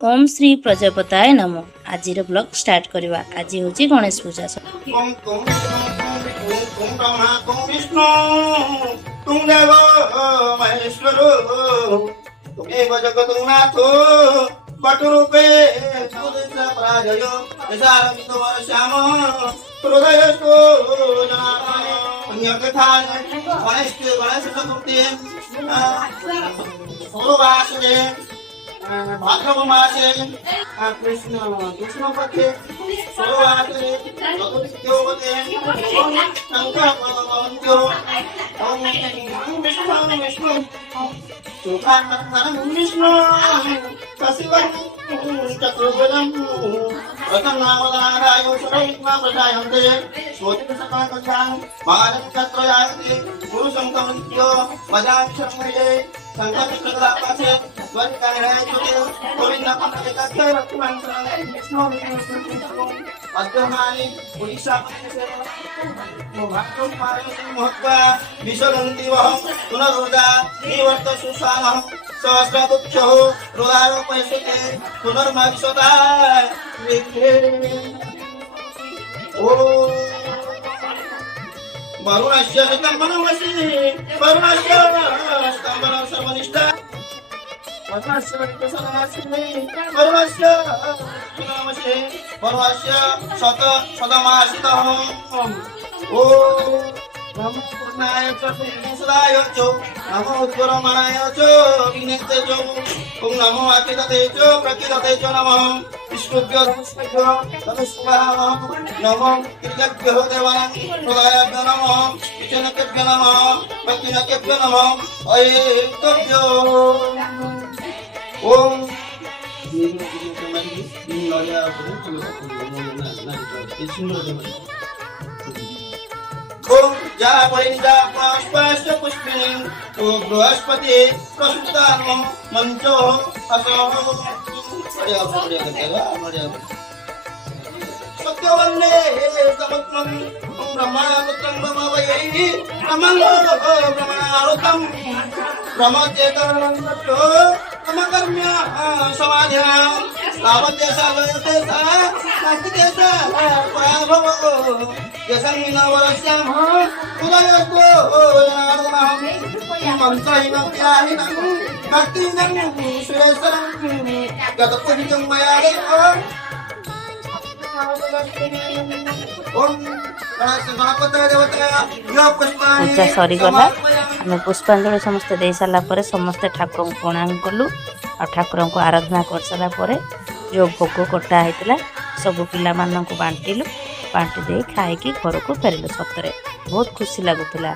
ओम श्री प्रजापताय नमो। आज blog start करवा। आज हूँ गणेश पूजा। तुम ब्रह्मा तुम विष्णु तुम देव महेश्वर तुमेव जगन्नाथ वटुरूपे पराजय श्याम हृदयस्तु जनार्दन गणेश चतुर्थी पूर्वासुरे भाद्रव मासे कृष्ण कृष्ण पक्षे सोवासरे चतुर्थ्योपते शंकर भगवन्त्यो ओम विष्णु विष्णु सुखानंदनं विष्णु सशिवं चतुर्भुजं प्रसन्नावताराय सर्वविघ्ना प्रजायन्ते स्वस्तिसकाकं भारतं चत्रयायते पुरुषं तमन्त्यो वजाक्षरमये संकटकलापासे वर्णकाराय चुते गोविंदा पक्के रत्नमंत्रं विष्णु विष्णु अद्यमानि उड़ीसा भाग्यं पारयति महत्वा विशगन्ति वहं पुनरुदा निवर्त सुसामः सहस्रदुःखो रुदारोपयसते पुनर्माविशता ओ वरुणस्य स्तम्भनमसि वरुणस्य स्तम्भनं सर्वनिष्ठा वरुणस्य वरुणस्य नमस्ते वरुणस्य शतमासितः ओ नमो पूर्णाय च पूर्णसदाय च नमो उद्गरमणाय च विघ्नेत्य च ओम नमो अखिलते च प्रकीर्तते च नमः विष्णुभ्यो धनुष्वाहा नमो कृतज्ञो देवानां हृदयाभ्यो नमः विष्णुभ्यो नमः भक्तिभ्यो नमः अयेभ्यो ओम ओम जा परिजा पुष्पस्य पुष्पिणी ओ बृहस्पति प्रसुतानो मंचो असो सत्यवन्ने समत्मं ब्रह्मानुतं ब्रह्मवयै ब्रह्मणो ब्रह्मणारुतं ब्रह्मचेतनं तत्तो ब्रह्मकर्म्य समाधिना तावद्देशालयते सा नास्तिकेशा पराभव यशन्नवरस्याम उदयस्तो जनार्दनः मंत्रहीनं व्याहिनं भक्तिहीनं सुरेश्वरं गतपुरितं मया पूजा सरीगला। आम पुष्पांजलि समस्ते दे सारापर समस्ते ठाकुर को प्रणाम कलु। आ ठाकुर को आराधना कर सारापर जो भोग कटा होता सब पिला बांटिलु। बांटी दे खाई घर को फेरिलु। सतरे बहुत खुशी लगुला।